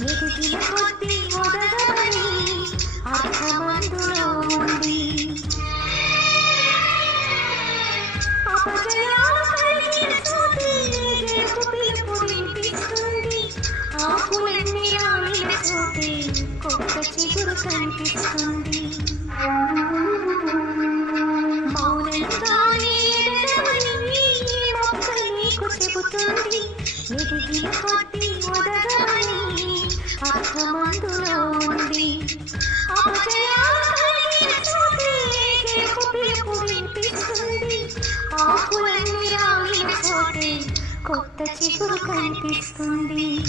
ఎదిగిన కొద్ది ఒదగవని అర్థమందులో ఉంది. అపజయాలు కలిగిన చోటే గెలుపు పిలుపు వినిపిస్తుంది. ఆకులన్నీ రాలిన చోటే కొత్త చిగురు కనిపిస్తుంది. మౌనంగానే ఎదగవని మొక్క నీకు చెబుతుంది. ఎదిగిన కొద్ది ఒదగవని అర్థమందులో ఉంది. అపజయాలు కలిగిన చోటే గెలుపు పిలుపు వినిపిస్తుంది. ఆకులన్నీ రాలిన చోటే కొత్త చిగురు కనిపిస్తుంది.